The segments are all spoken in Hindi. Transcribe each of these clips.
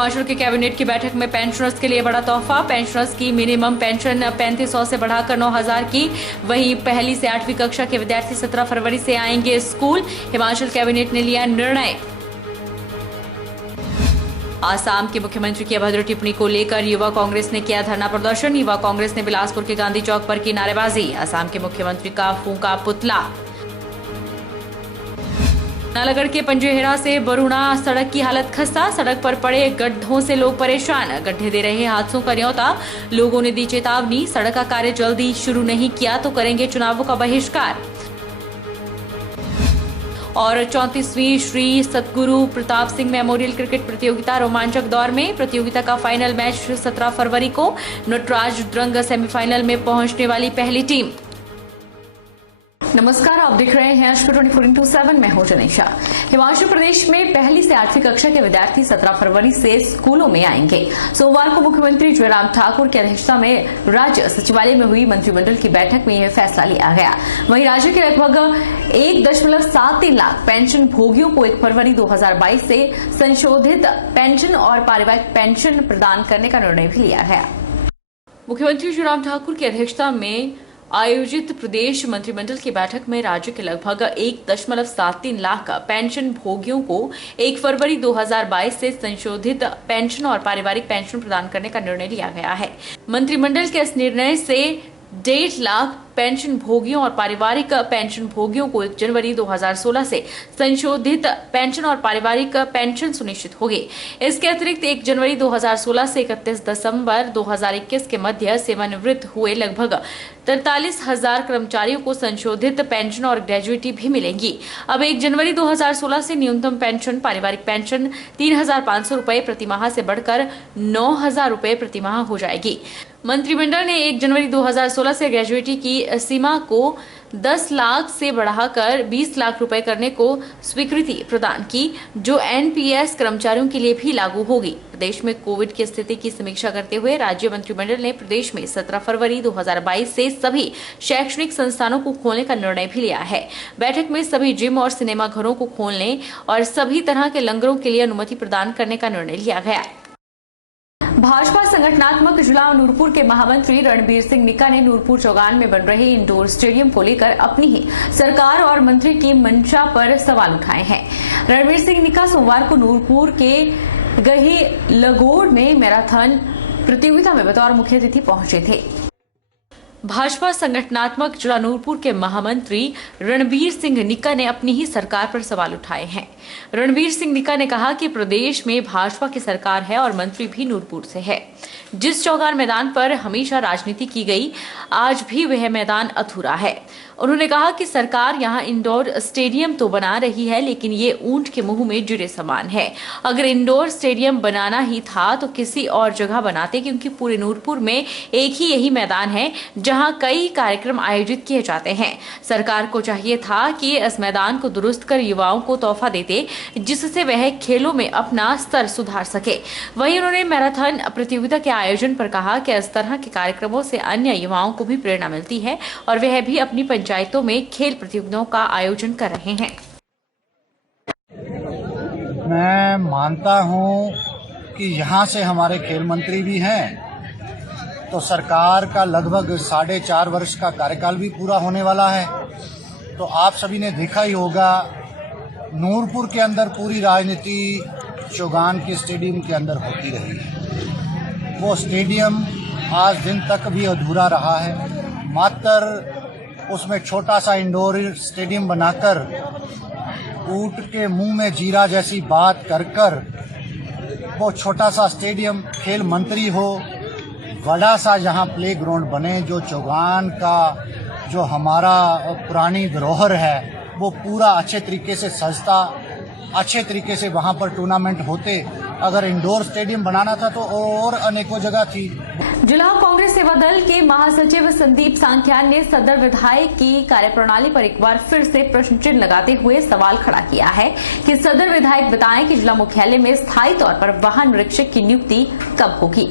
हिमाचल के कैबिनेट की बैठक में पेंशनर्स के लिए बड़ा तोहफा। पेंशनर्स की मिनिमम पेंशन 3500 से बढ़ाकर 9000 की। वहीं पहली से 8वीं कक्षा के विद्यार्थी 17 फरवरी से आएंगे स्कूल। हिमाचल कैबिनेट ने लिया निर्णय। आसाम के मुख्यमंत्री की अभद्र टिप्पणी को लेकर युवा कांग्रेस ने किया धरना प्रदर्शन। युवा कांग्रेस ने बिलासपुर के गांधी चौक पर की नारेबाजी। आसाम के मुख्यमंत्री का फूंका पुतला। नालागढ़ के पंजेहरा से बरुणा सड़क की हालत खस्ता। सड़क पर पड़े गड्ढों से लोग परेशान। गड्ढे दे रहे हादसों का न्योता। लोगों ने दी चेतावनी, सड़क का कार्य जल्दी शुरू नहीं किया तो करेंगे चुनावों का बहिष्कार। और 34वीं श्री सतगुरु प्रताप सिंह मेमोरियल क्रिकेट प्रतियोगिता रोमांचक दौर में। प्रतियोगिता का फाइनल मैच 17 फरवरी को। नटराज द्रंग सेमीफाइनल में पहुंचने वाली पहली टीम। नमस्कार, आप देख रहे हैं अश्व 24/7। मैं हूं जनीशा। हिमाचल प्रदेश में पहली से 8वीं कक्षा के विद्यार्थी 17 फरवरी से स्कूलों में आएंगे। सोमवार को मुख्यमंत्री जयराम ठाकुर की अध्यक्षता में राज्य सचिवालय में हुई मंत्रिमंडल की बैठक में यह फैसला लिया गया। वहीं राज्य के लगभग 1.73 लाख पेंशन भोगियों को 1 फरवरी 2022 से संशोधित पेंशन और पारिवारिक पेंशन प्रदान करने का निर्णय भी लिया गया। मुख्यमंत्री जयराम ठाकुर की अध्यक्षता में आयोजित प्रदेश मंत्रिमंडल की बैठक में राज्य के लगभग 1.73 लाख पेंशन भोगियों को 1 फरवरी 2022 से संशोधित पेंशन और पारिवारिक पेंशन प्रदान करने का निर्णय लिया गया है। मंत्रिमंडल के इस निर्णय से 1.5 लाख पेंशन भोगियों और पारिवारिक पेंशन भोगियों को 1 जनवरी 2016 से संशोधित पेंशन और पारिवारिक पेंशन सुनिश्चित होगी। इसके अतिरिक्त 1 जनवरी 2016 से 31 दिसंबर 2021 के मध्य सेवानिवृत्त हुए लगभग 43,000 कर्मचारियों को संशोधित पेंशन और ग्रेजुएटी भी मिलेंगी। अब 1 जनवरी 2016 से न्यूनतम पेंशन पारिवारिक पेंशन 3,500 रुपए प्रति माह से बढ़कर 9,000 रुपए प्रति माह हो जाएगी। मंत्रिमंडल ने 1 जनवरी 2016 से ग्रेजुएटी की सीमा को 10 लाख से बढ़ाकर 20 लाख रुपए करने को स्वीकृति प्रदान की, जो एनपीएस कर्मचारियों के लिए भी लागू होगी। प्रदेश में कोविड की स्थिति की समीक्षा करते हुए राज्य मंत्रिमंडल ने प्रदेश में 17 फरवरी 2022 से सभी शैक्षणिक संस्थानों को खोलने का निर्णय भी लिया है। बैठक में सभी जिम और सिनेमा घरों को खोलने और सभी तरह के लंगरों के लिए अनुमति प्रदान करने का निर्णय लिया गया। भाजपा संगठनात्मक जिला नूरपुर के महामंत्री रणबीर सिंह निक्का ने नूरपुर चौगान में बन रहे इंडोर स्टेडियम को लेकर अपनी ही सरकार और मंत्री की मंशा पर सवाल उठाए हैं। रणबीर सिंह निक्का सोमवार को नूरपुर के गही लगोड़ में मैराथन प्रतियोगिता में बतौर मुख्य अतिथि पहुंचे थे। भाजपा संगठनात्मक जिला नूरपुर के महामंत्री रणबीर सिंह निक्का ने अपनी ही सरकार पर सवाल उठाए हैं। रणबीर सिंह निक्का ने कहा कि प्रदेश में भाजपा की सरकार है और मंत्री भी नूरपुर से है। जिस चौगान मैदान पर हमेशा राजनीति की गई, आज भी वह मैदान अधूरा है। उन्होंने कहा कि सरकार यहां इंडोर स्टेडियम तो बना रही है, लेकिन ये ऊंट के मुंह में जुड़े समान है। अगर इंडोर स्टेडियम बनाना ही था तो किसी और जगह बनाते, क्योंकि पूरे नूरपुर में एक ही यही मैदान है जहां कई कार्यक्रम आयोजित किए जाते हैं। सरकार को चाहिए था कि इस मैदान को दुरुस्त कर युवाओं को तोहफा देते, जिससे वह खेलों में अपना स्तर सुधार सके। वहीं उन्होंने मैराथन प्रतियोगिता के आयोजन पर कहा कि इस तरह के कार्यक्रमों से अन्य युवाओं को भी प्रेरणा मिलती है और वह भी अपनी पंचायतों में खेल प्रतियोगिताओं का आयोजन कर रहे हैं। मैं मानता हूं कि यहाँ से हमारे खेल मंत्री भी हैं, तो सरकार का लगभग 4.5 वर्ष का कार्यकाल भी पूरा होने वाला है। तो आप सभी ने देखा ही होगा, नूरपुर के अंदर पूरी राजनीति चौगान के स्टेडियम के अंदर होती रही है। वो स्टेडियम आज दिन तक भी अधूरा रहा है। मात्र उसमें छोटा सा इंडोर स्टेडियम बनाकर ऊंट के मुंह में जीरा जैसी बात कर वो छोटा सा स्टेडियम खेल मंत्री हो, बड़ा सा जहां प्ले ग्राउंड बने, जो चौगान का जो हमारा पुरानी धरोहर है वो पूरा अच्छे तरीके से सजता, अच्छे तरीके से वहां पर टूर्नामेंट होते। अगर इंडोर स्टेडियम बनाना था तो और अनेकों जगह थी। जिला कांग्रेस सेवा दल के महासचिव संदीप सांख्यान ने सदर विधायक की कार्यप्रणाली पर एक बार फिर से प्रश्न चिन्ह लगाते हुए सवाल खड़ा किया है कि सदर विधायक बताएं कि जिला मुख्यालय में स्थायी तौर पर वाहन निरीक्षक की नियुक्ति कब होगी।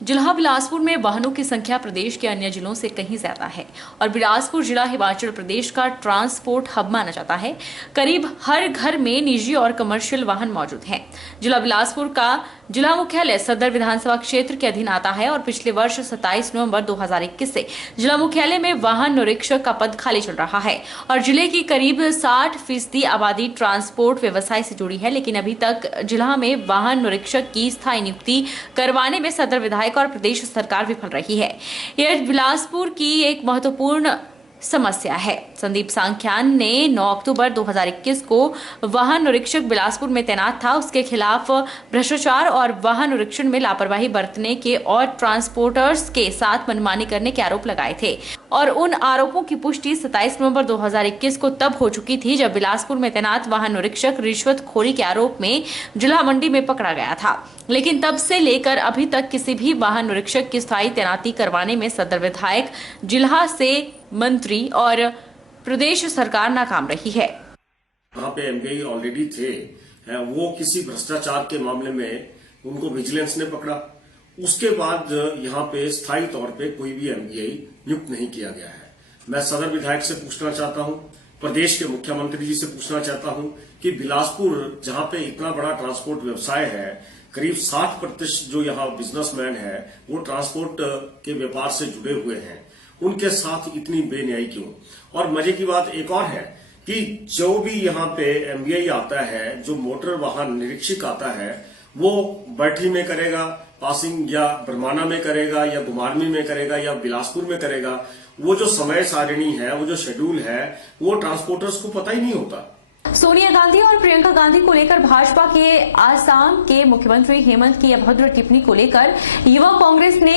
जिला बिलासपुर में वाहनों की संख्या प्रदेश के अन्य जिलों से कहीं ज्यादा है और बिलासपुर जिला हिमाचल प्रदेश का ट्रांसपोर्ट हब माना जाता है। करीब हर घर में निजी और कमर्शियल वाहन मौजूद हैं। जिला बिलासपुर का जिला मुख्यालय सदर विधानसभा क्षेत्र के अधीन आता है और पिछले वर्ष 27 नवंबर 2021 से जिला मुख्यालय में वाहन निरीक्षक का पद खाली चल रहा है और जिले की करीब 60% आबादी ट्रांसपोर्ट व्यवसाय से जुड़ी है। लेकिन अभी तक जिला में वाहन निरीक्षक की स्थायी नियुक्ति करवाने में सदर विधायक और प्रदेश सरकार विफल रही है। यह बिलासपुर की एक महत्वपूर्ण समस्या है। संदीप सांख्यान ने 9 अक्टूबर 2021 को वाहन निरीक्षक बिलासपुर में तैनात था। उसके खिलाफ भ्रष्टाचार और वाहन निरीक्षण में लापरवाही बरतने के और ट्रांसपोर्टर्स के साथ मनमानी करने के आरोप लगाए थे और उन आरोपों की पुष्टि 27 नवंबर 2021 को तब हो चुकी थी जब बिलासपुर में तैनात वाहन निरीक्षक रिश्वतखोरी के आरोप में जिला मंडी में पकड़ा गया था। लेकिन तब से लेकर अभी तक किसी भी वाहन निरीक्षक की स्थायी तैनाती करवाने में सदर विधायक, जिला से मंत्री और प्रदेश सरकार नाकाम रही है। वहाँ पे एमबीआई ऑलरेडी थे, वो किसी भ्रष्टाचार के मामले में उनको विजिलेंस ने पकड़ा। उसके बाद यहाँ पे स्थायी तौर पे कोई भी एमबीआई नियुक्त नहीं किया गया है। मैं सदर विधायक से पूछना चाहता हूँ, प्रदेश के मुख्यमंत्री जी से पूछना चाहता हूँ कि बिलासपुर जहाँ पे इतना बड़ा ट्रांसपोर्ट व्यवसाय है, करीब 60% जो यहाँ बिजनेसमैन है वो ट्रांसपोर्ट के व्यापार से जुड़े हुए हैं, उनके साथ इतनी बेन्यायी क्यों? और मजे की बात एक और है कि जो भी यहाँ पे एमबीआई आता है, जो मोटर वाहन निरीक्षक आता है, वो बैठी में करेगा, पासिंग या बरमाना में करेगा या गुमारमी में करेगा या बिलासपुर में करेगा। वो जो समय सारिणी है, वो जो शेड्यूल है, वो ट्रांसपोर्टर्स को पता ही नहीं होता। सोनिया गांधी और प्रियंका गांधी को लेकर भाजपा के आसाम के मुख्यमंत्री हेमंत की अभद्र टिप्पणी को लेकर युवा कांग्रेस ने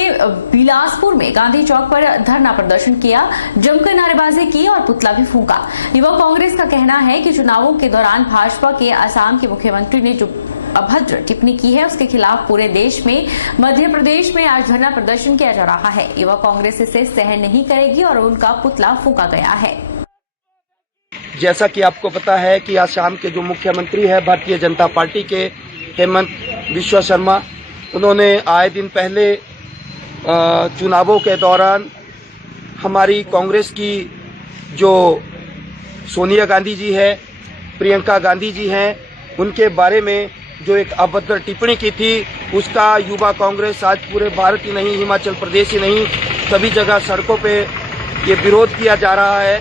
बिलासपुर में गांधी चौक पर धरना प्रदर्शन किया, जमकर नारेबाजी की और पुतला भी फूंका। युवा कांग्रेस का कहना है कि चुनावों के दौरान भाजपा के आसाम के मुख्यमंत्री ने जो अभद्र टिप्पणी की है उसके खिलाफ पूरे देश में मध्य प्रदेश में आज धरना प्रदर्शन किया जा रहा है। युवा कांग्रेस इसे सहन नहीं करेगी और उनका पुतला फूंका गया है। जैसा कि आपको पता है कि असम के जो मुख्यमंत्री है भारतीय जनता पार्टी के हेमंत बिस्वा शर्मा, उन्होंने आए दिन पहले चुनावों के दौरान हमारी कांग्रेस की जो सोनिया गांधी जी है, प्रियंका गांधी जी हैं, उनके बारे में जो एक अभद्र टिप्पणी की थी, उसका युवा कांग्रेस आज पूरे भारत ही नहीं, हिमाचल प्रदेश ही नहीं, सभी जगह सड़कों पे ये विरोध किया जा रहा है।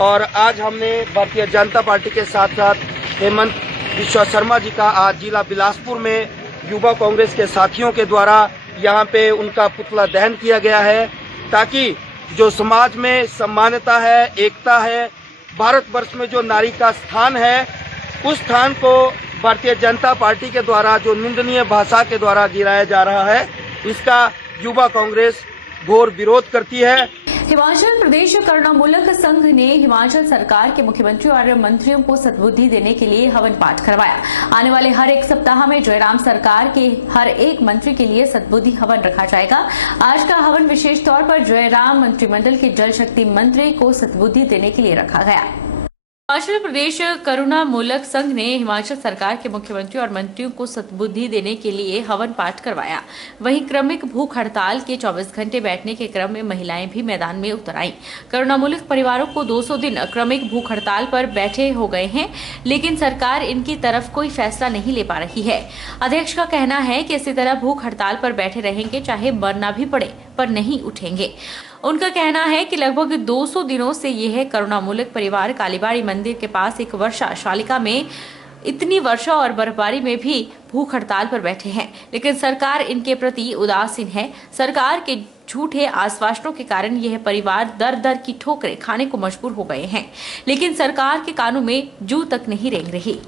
और आज हमने भारतीय जनता पार्टी के साथ साथ हेमंत बिस्वा शर्मा जी का आज जिला बिलासपुर में युवा कांग्रेस के साथियों के द्वारा यहाँ पे उनका पुतला दहन किया गया है, ताकि जो समाज में सम्मानता है, एकता है, भारतवर्ष में जो नारी का स्थान है, उस स्थान को भारतीय जनता पार्टी के द्वारा जो निंदनीय भाषा के द्वारा गिराया जा रहा है, इसका युवा कांग्रेस घोर विरोध करती है। हिमाचल प्रदेश करुणामूलक संघ ने हिमाचल सरकार के मुख्यमंत्री और मंत्रियों को सद्बुद्धि देने के लिए हवन पाठ करवाया। आने वाले हर एक सप्ताह में जयराम सरकार के हर एक मंत्री के लिए सद्बुद्धि हवन रखा जाएगा। आज का हवन विशेष तौर पर जयराम मंत्रिमंडल के जल शक्ति मंत्री को सद्बुद्धि देने के लिए रखा गया। हिमाचल प्रदेश करुणामूलक संघ ने हिमाचल सरकार के मुख्यमंत्री और मंत्रियों को सद्बुद्धि देने के लिए हवन पाठ करवाया। वहीं क्रमिक भूख हड़ताल के 24 घंटे बैठने के क्रम में महिलाएं भी मैदान में उतर आईं। करुणामूलक परिवारों को 200 दिन क्रमिक भूख हड़ताल पर बैठे हो गए हैं, लेकिन सरकार इनकी तरफ कोई फैसला नहीं ले पा रही है। अध्यक्ष का कहना है कि इसी तरह भूख हड़ताल पर बैठे रहेंगे, चाहे मरना भी पड़े, पर नहीं उठेंगे। उनका कहना है कि लगभग 200 दिनों से यह करुणामूलक परिवार कालीबाड़ी मंदिर के पास एक वर्षा शालिका में इतनी वर्षा और बर्फबारी में भी भूख हड़ताल पर बैठे हैं, लेकिन सरकार इनके प्रति उदासीन है। सरकार के झूठे आश्वासनों के कारण यह परिवार दर दर की ठोकरें खाने को मजबूर हो गए हैं, लेकिन सरकार के कानों में जू तक नहीं रेंग रही।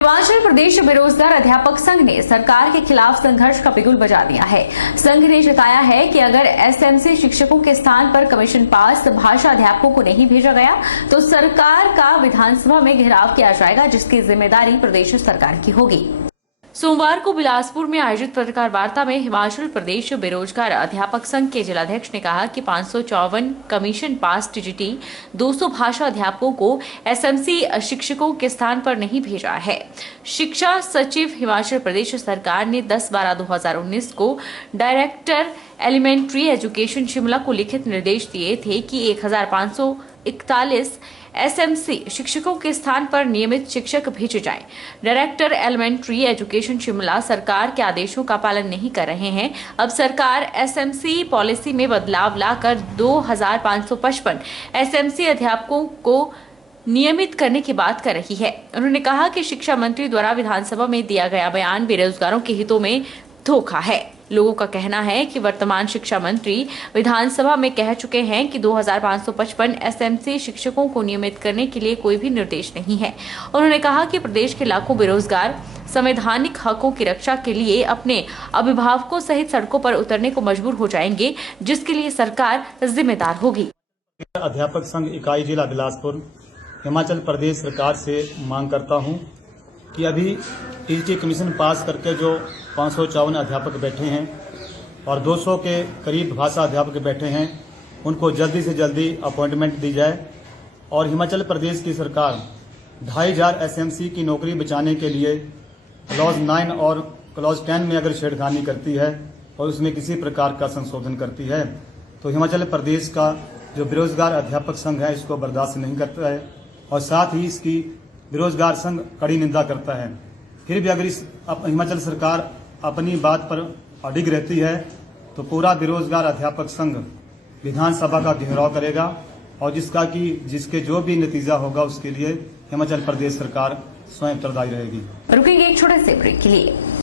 हिमाचल प्रदेश बेरोजगार अध्यापक संघ ने सरकार के खिलाफ संघर्ष का बिगुल बजा दिया है। संघ ने जताया है कि अगर एसएमसी शिक्षकों के स्थान पर कमीशन पास भाषा अध्यापकों को नहीं भेजा गया तो सरकार का विधानसभा में घेराव किया जाएगा, जिसकी जिम्मेदारी प्रदेश सरकार की होगी। सोमवार को बिलासपुर में आयोजित पत्रकार वार्ता में हिमाचल प्रदेश बेरोजगार अध्यापक संघ के जिलाध्यक्ष ने कहा कि 554 कमीशन पास टीजीटी 200 भाषा अध्यापकों को एसएमसी शिक्षकों के स्थान पर नहीं भेजा है। शिक्षा सचिव हिमाचल प्रदेश सरकार ने 10/12/2019 को डायरेक्टर एलिमेंट्री एजुकेशन शिमला को लिखित निर्देश दिए थे कि 1541 एसएमसी शिक्षकों के स्थान पर नियमित शिक्षक भेजे जाएं। डायरेक्टर एलिमेंट्री एजुकेशन शिमला सरकार के आदेशों का पालन नहीं कर रहे हैं। अब सरकार एसएमसी पॉलिसी में बदलाव लाकर 2555 एसएमसी अध्यापकों को नियमित करने की बात कर रही है। उन्होंने कहा कि शिक्षा मंत्री द्वारा विधानसभा में दिया गया बयान बेरोजगारों के हितों में धोखा है। लोगों का कहना है कि वर्तमान शिक्षा मंत्री विधानसभा में कह चुके हैं कि 2555 एसएमसी शिक्षकों को नियमित करने के लिए कोई भी निर्देश नहीं है। उन्होंने कहा कि प्रदेश के लाखों बेरोजगार संवैधानिक हकों की रक्षा के लिए अपने अभिभावकों सहित सड़कों पर उतरने को मजबूर हो जाएंगे, जिसके लिए सरकार जिम्मेदार होगी। अध्यापक संघ इकाई जिला बिलासपुर हिमाचल प्रदेश सरकार से मांग करता हूं कि अभी टीजीटी कमीशन पास करके जो 554 अध्यापक बैठे हैं और 200 के करीब भाषा अध्यापक बैठे हैं, उनको जल्दी से जल्दी अपॉइंटमेंट दी जाए और हिमाचल प्रदेश की सरकार 2500 एसएमसी की नौकरी बचाने के लिए क्लॉज 9 और क्लॉज 10 में अगर छेड़खानी करती है और उसमें किसी प्रकार का संशोधन करती है तो हिमाचल प्रदेश का जो बेरोजगार अध्यापक संघ है इसको बर्दाश्त नहीं करता है और साथ ही इसकी बेरोजगार संघ कड़ी निंदा करता है। फिर भी अगर इस हिमाचल सरकार अपनी बात पर अडिग रहती है तो पूरा बेरोजगार अध्यापक संघ विधानसभा का घेराव करेगा और जिसके जो भी नतीजा होगा उसके लिए हिमाचल प्रदेश सरकार स्वयं उत्तरदायी रहेगी। रुकेंगे एक छोटे से ब्रेक के लिए।